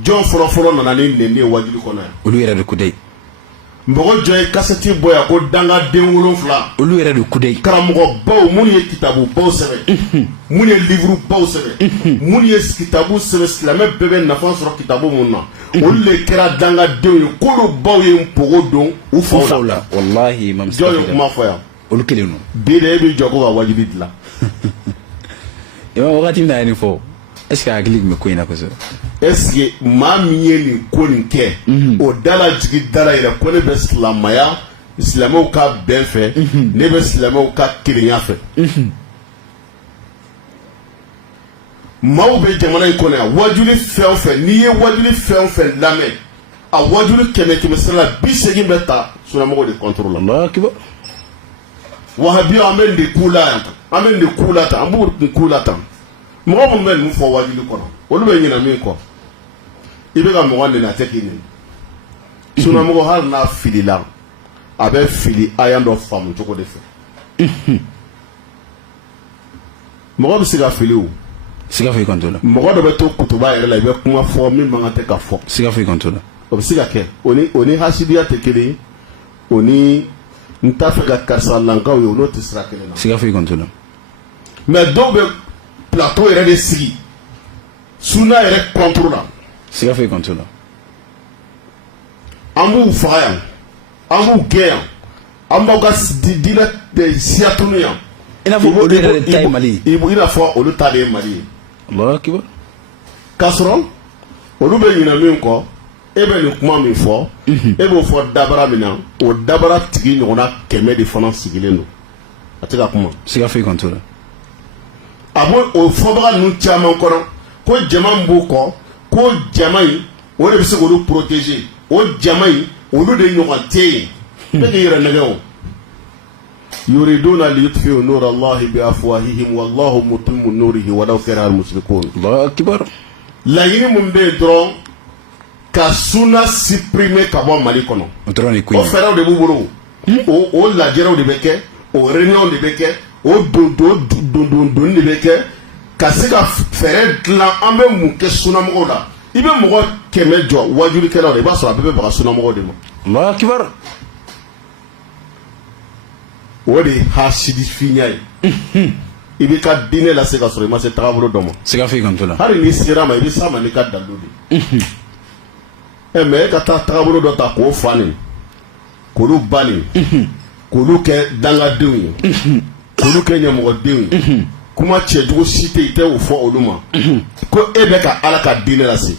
jɔn fɔlɔfɔlɔ nana ni nin ye wajuli kɔnɔ yan olu yɛrɛ de kudayi mɔgɔ jɔ ye kasɛti bɔ yan ko dangaden 7 olu yɛrɛ de kudayi karamɔgɔ baw minnu ye kitabu baw sɛbɛn minnu ye livre baw sɛbɛn minnu ye kitabu sɛbɛn silamɛ bɛɛ bɛ nafa sɔrɔ kitabu minnu na olu de kɛra dangadenw ye k'olu baw ye npogo don u faw la wallahi imam jɔn ye kuma fɔ yan olu kelen no bi de e bɛ jɔ ko ka wajibi dilan imam wagati min na ye nin fɔ est-ce que hakili tun bɛ ko in na kosɛbɛ est-ce que maa min ye nin ko nin kɛ o dala jigi dala yɛrɛ ko ne bɛ silamaya silamɛw ka bɛn fɛ ne bɛ silamɛw ka kelenya fɛ maaw bɛ jamana in kɔnɔ yan wajuli fɛn o fɛn n'i ye wajuli fɛn o fɛn lamɛn a wajuli 100 sira la 80 bɛ ta sunamɔgɔw de contrôle la Allahu akbar wahabiya an bɛ nin k'u la yan an bɛ nin k'u la tan an b'u nin k'u la tan mɔgɔ minnu bɛ ninnu fɔ wajuli kɔnɔ olu bɛ ɲinɛ min kɔ i bɛ ka mɔgɔ neni a tɛ k'i neni sunamɔgɔ hali n'a filila a bɛ fili a yan dɔ faamu cogo de fɛ mɔgɔ bɛ se ka fili o siga foyi kɔnto la mɔgɔ dɔ bɛ to kutuba yɛrɛ la i bɛ kuma fɔ min man kan tɛ ka fɔ siga foyi kɔnto la o bɛ se ka kɛ o ni hasidiya tɛ kelen ye o ni n t'a fɛ ka karisa lankaw ye o n'o tɛ sira kelen na siga foyi kɔnto la mais dɔw bɛ plateau yɛrɛ de sigi suna yɛrɛ contre la siga foyi kɔnto la an b'u faga yan an b'u gɛn yan an b'aw ka diinɛ siya tunu yan i n'a fɔ olu yɛrɛ de ta ye Mali ye i n'a fɔ olu ta de ye Mali ye Allahu akbar k'a sɔrɔ olu bɛ ɲinɛ min kɔ e bɛ nin kuma min fɔ e b'o fɔ dabara min na o dabara tigi ɲɔgɔnna 100 de fana sigilen don a tɛ ka kuma siga foyi kɔnto la a b'o o fɔbaga ninnu caman kɔnɔ ko jama min b'u kɔ ko jama in o de bɛ se k'olu protéger o jama in olu de ɲɔgɔn tɛ yen bɛɛ k'i yɛrɛ nɛgɛ o yuriduna liyutfi'u nura Allahi bi afwahihim wallahu mutimmu nurihi walaw kariha al-mushrikun Allahu akbar laɲini min bɛ yen dɔrɔn ka suna supprimer ka bɔ Mali kɔnɔ o dɔrɔn de ko o fɛɛrɛw de b'u bolo o lajɛrew de bɛ kɛ o réunion de bɛ kɛ o donni de bɛ kɛ ka se ka fɛɛrɛ dilan an bɛ mun kɛ sunamɔgɔw la i bɛ mɔgɔ 100 jɔ wajulikɛlaw la i b'a sɔrɔ a bɛɛ bɛ baga sunamɔgɔw de ma Allahu akbar o de ye hasidifinya ye i b'i ka diinɛ lase ka sɔrɔ i ma se tagabolo dɔ ma siga foyi kɔnto la hali n'i sera ma i bɛ s'a ma n'i ka dalilu de mais e ka taa tagabolo dɔ ta k'o fa nin k'olu ba nin k'olu kɛ dangadenw ye k'olu kɛ ɲɛmɔgɔdenw ye kuma cɛjugu si tɛ yen i tɛ o fɔ olu ma ko e bɛ ka Ala ka diinɛ lase